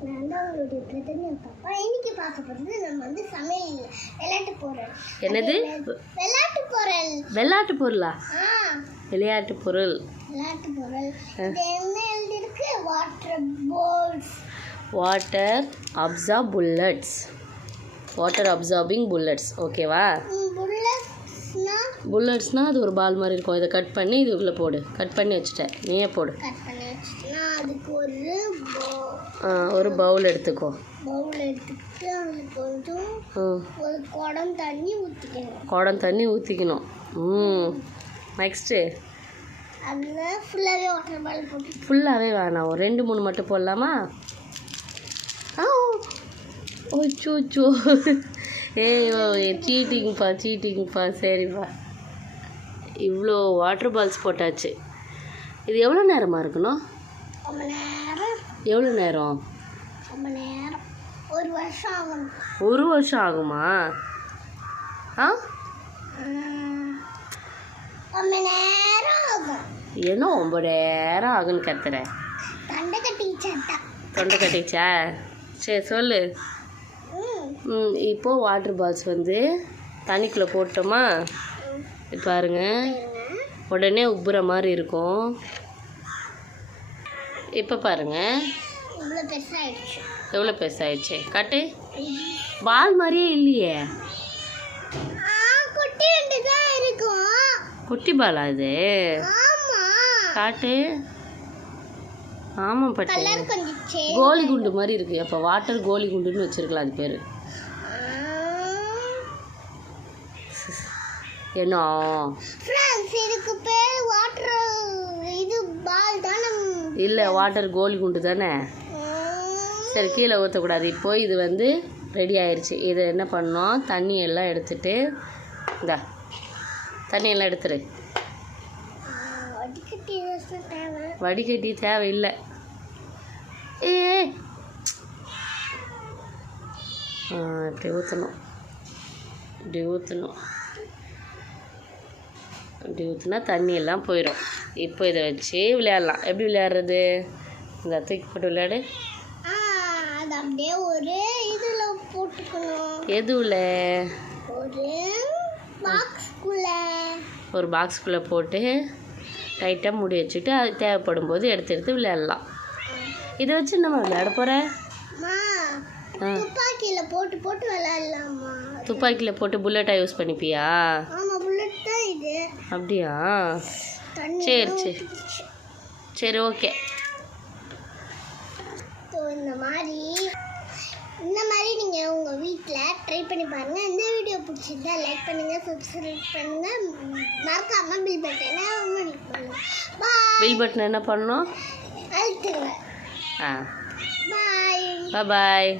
நான் தான் உங்களுடைய பிரதம பாப்பா. இன்னைக்கு பார்க்க போகிறது நம்ம வந்து சமையல் இல்ல, விளையாட்டு பொருள். என்னது? விளையாட்டு பொருள். விளையாட்டு பொருளா? விளையாட்டு பொருள். விளையாட்டு பொருள். இது என்ன எழுதியிருக்கு? Water balls water absorb bullets water absorbing bullets ஓகேவா புல்லட்ஸ்னால் அது ஒரு பால் மாதிரி இருக்கும். இதை கட் பண்ணி இது உள்ளே போடு. கட் பண்ணி வச்சுட்டேன். நீயே போடு. ஒரு பவுல் எடுத்துக்கோ. குடம் தண்ணி ஊற்றிக்கணும் குடம் தண்ணி ஊற்றிக்கணும் ம். நெக்ஸ்ட்டு அதில் ஃபுல்லாகவே வாட்டர் பால் போட்டு ஃபுல்லாகவே வேணாம். ஒரு ரெண்டு மூணு மட்டும் போடலாமா? ஓ சூ சூ. ஏய் ஓ சீட்டிங்ப்பா சீட்டிங்ப்பா சரிப்பா. இவ்வளோ வாட்டர் பால்ஸ் போட்டாச்சு. இது எவ்வளோ நேரமாக இருக்கணும்? எவ்வளோ நேரம்? ஒரு வருஷம் ஆகணும் ஒரு வருஷம் ஆகுமா? ஆ? ஆகும். என்ன ரொம்ப நேரம் ஆகுன்னு கத்துற? தண்டை கட்டிச்சா சரி சொல்லு. ம். ம் இப்போது வாட்டர் பால்ஸ் வந்து தண்ணிக்குள்ளே போட்டோமா இது பாருங்க. உடனே உப்புற மாதிரி இருக்கும். இப்போ பாருங்க. இவ்வளோ பெருசாகிடுச்சு எவ்வளோ பெருசாயிடுச்சு? காட்டு. பால் மாதிரியே இல்லையே. குட்டி பாலா இது? காட்டு. ஆமாம் பட்டு. கோலி குண்டு மாதிரி இருக்குது அப்போ வாட்டர் கோலி குண்டுன்னு வச்சிருக்கலாம் அது பேர். என்ன? ஃப்ரெண்ட்ஸ் இதுக்கு பேர் வாட்டர் இது பால் தானே. இல்லை வாட்டர் கோலி குண்டு தானே. சரி கீழே ஊற்றக்கூடாது இப்போ இது வந்து ரெடி ஆயிடுச்சு இதை என்ன பண்ணோம் தண்ணி எல்லாம் எடுத்துட்டு இந்தா தண்ணி எல்லாம் எடுத்துரு. வடிகட்டி தேவையில்லை. ஏ இப்படி ஊற்றணும் இப்படி ஊற்றணும் இப்படி ஊற்றினா தண்ணி எல்லாம் போயிடும் இப்போ இதை வச்சு விளையாடலாம். எப்படி விளையாடுறது? இந்த தூக்கி போட்டு விளையாடு. அப்படியே ஒரு இதில் போட்டுக்கணும். எதுவில்? ஒரு பாக்ஸ்குள்ள ஒரு பாக்ஸ்குள்ளே போட்டு டைட்டாக மூடி வச்சுட்டு அது தேவைப்படும் போது எடுத்து எடுத்து விளையாடலாம். இதை வச்சு நம்ம விளையாட போகிற துப்பாக்கியில் போட்டு போட்டு விளையாடலாமா? துப்பாக்கியில் போட்டு புல்லட்டாக யூஸ் பண்ணிப்பியா ஆமாம் புல்லட் தான் இது அப்படியா? சரி சரி. சரி ஓகே. இந்த மாதிரி இந்த மாதிரி நீங்கள் உங்கள் வீட்டில் ட்ரை பண்ணி பாருங்கள் இந்த வீடியோ பிடிச்சிருந்தா லைக் பண்ணுங்கள் சப்ஸ்கிரைப் பண்ணுங்கள் மறக்காமல் பில் பட்டனை பண்ணுங்கள் பில் பட்டன் என்ன பண்ணணும்? அழுத்துங்க. ஆ. பாய் பாய் பாய்